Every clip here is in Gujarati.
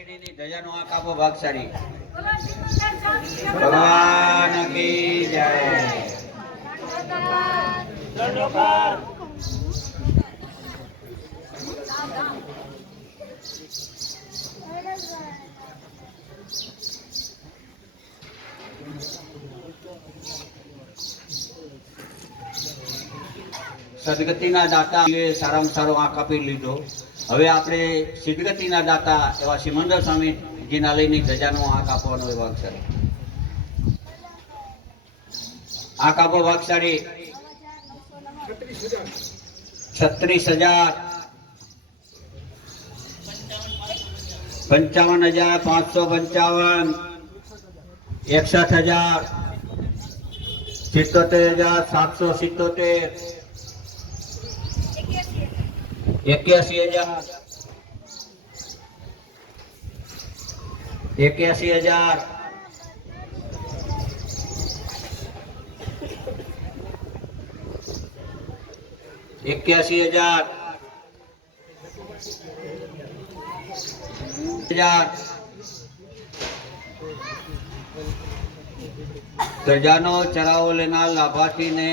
વાઘેરીની ધજાનો આ કાપો ભાગશાળી ભગવાન કી જય। સદગતિના દાતા સારામાં સારો આ કાપી લીધો। હવે આપણે સિદ્ધગતિના દાતા એવા સિમંદર સ્વામીજીના લઈને ધજાનો આ કાપવાનો એ ભાગશાળી આ કાપો ભાગશાળી 36,000 55,555 61,000 77,777 81,000 81,000 81,000 ધજાનો ચરાવો લેનાર લાભાર્થીને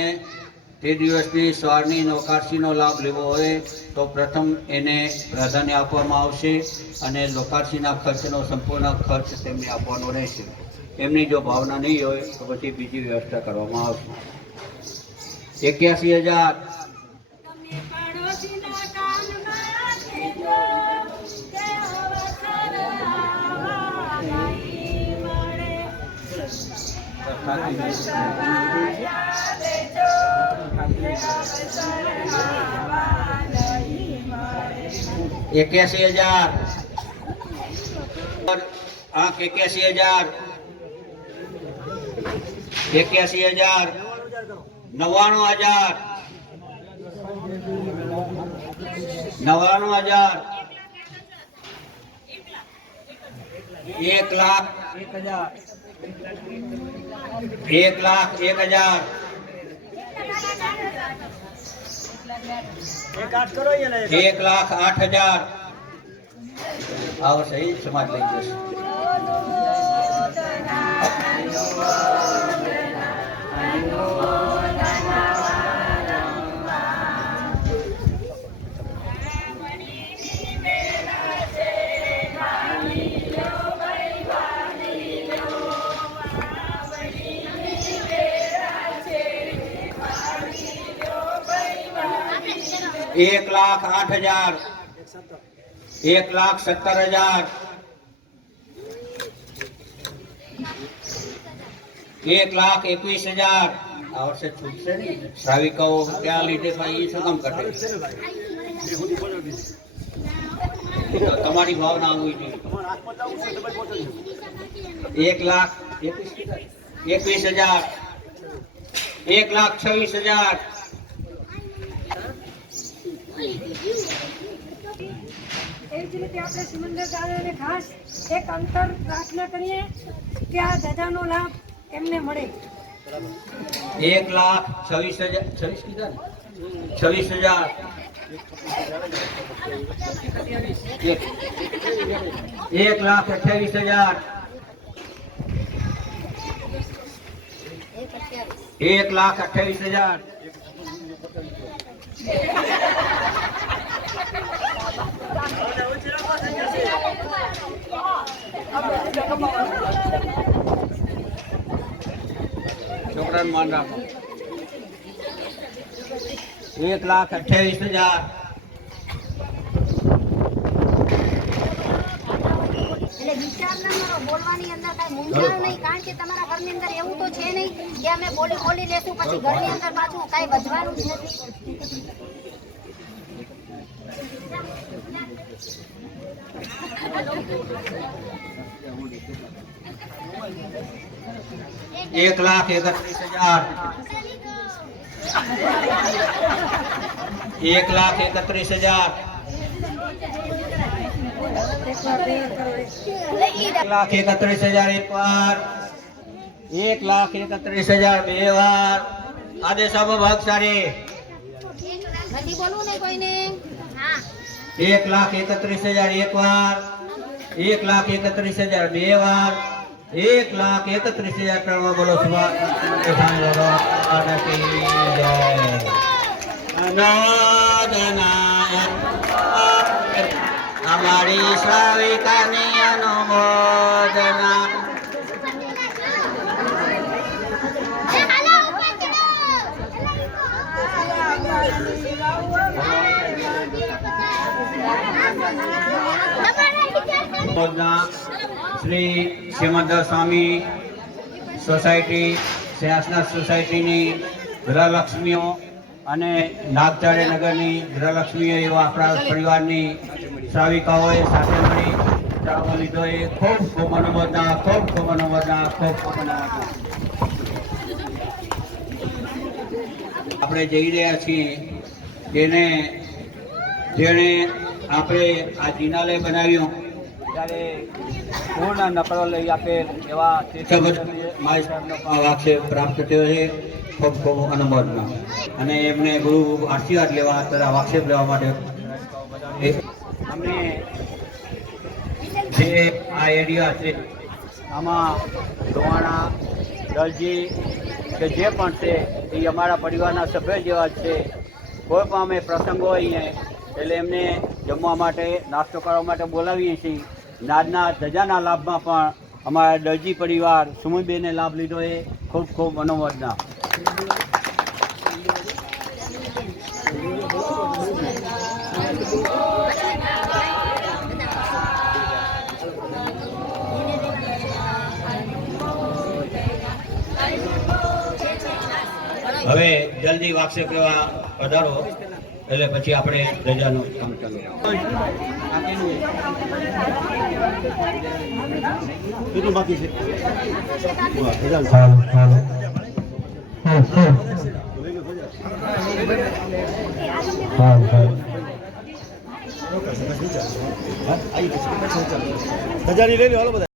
તે દિવસની સવારની લોકાર્ષીનો લાભ લેવો હોય તો પ્રથમ એને પ્રાધાન્ય આપવામાં આવશે અને લોકાર્ષીના ખર્ચનો સંપૂર્ણ ખર્ચ તેમને આપવાનો રહેશે। એમની જો ભાવના નહીં હોય તો પછી બીજી વ્યવસ્થા કરવામાં આવશે। 81,000 81,000 આંખ 81,000 81,000 99,000 99,000 1,01,000 1,01,000 1,08,000 આવો સહી સમાજ લઈ જશે। 1,08,000 1,17,000 1,21,000 આ વર્ષે છૂટશે ને શ્રાવિકાઓ ત્યાં લીધે ભાઈ એ શું કામ કટે તમારી ભાવના આવવી જોઈએ। 1,21,000 1,26,000 એવી જ રીતે આપણે સિમંદર દાદાને ખાસ એક અંતર પ્રાર્થના કરીએ કે આ ધજાનો લાભ એમને મળે। 1,26,000 1,28,000 1,28,000 છોકરાને માન રાખો। 1,28,000 બોલવાની અંદર કઈ મૂંઝાણ નહીં કારણ કે તમારા ઘરની અંદર એવું તો છે નહીં કે અમે બોલી લેશું પછી ઘરની અંદર પાછું કઈ વધવાનું જ નથી। 1,31,000 1,31,000 1,31,000 એક વાર 1,31,000 બે વાર આદેશ આપો ભાગશાળી નથી બોલવું ને કોઈને। હા 1,31,000 એક વાર 1,31,000 બે વાર 1,31,000 કરવા બોલો ભગવાન કી જય અનુમોદના અમારી શ્રાવિકાની અનુમોદના શ્રી સિમંદર સ્વામી સોસાયટી શ્રેયાસનાથ સોસાયટીની ગૃહલક્ષ્મીઓ અને નાગચાર્ય નગરની ગૃહલક્ષ્મીઓ એવા આપણા પરિવારની શ્રાવિકાઓએ સાથે મળી ચડાવો લીધો એ ખૂબ ખૂબ અનુમોદના ખૂબ ખૂબ અનુમોદના ખૂબ ખૂબ અનુમોદના. આપણે જઈ રહ્યા છીએ જેણે આપણે આ જિનાલય બનાવ્યું ત્યારે પૂર્ણ નકલો લઈ આપેલ એવા મારી સાહેબનો પણ વાક્ષેપ પ્રાપ્ત થયો છે. ખૂબ ખૂબ અનુમોદના. અને એમને ગુરુ આશીર્વાદ લેવા તથા વાક્ષેપ લેવા માટે અમને જે આ એરિયા છે આમાં ધોવાણા દરજી કે જે પણ છે એ અમારા પરિવારના સભ્ય જેવા જ છે. કોઈ પણ અમે પ્રસંગો હોઈએ એટલે એમને જમવા માટે નાસ્તો કરવા માટે બોલાવીએ છીએ. નાદના ધજાના લાભમાં પણ અમારા દરજી પરિવાર સુમનબેને લાભ લીધો એ ખૂબ ખૂબ અનુમોદના. હવે જલ્દી વાક્ષેપ લેવા વધારો એટલે પછી આપણે ધજાનું કામ ચાલુ. કેટલું બાકી છે? ધજાની લઈ લો હાલો બધા.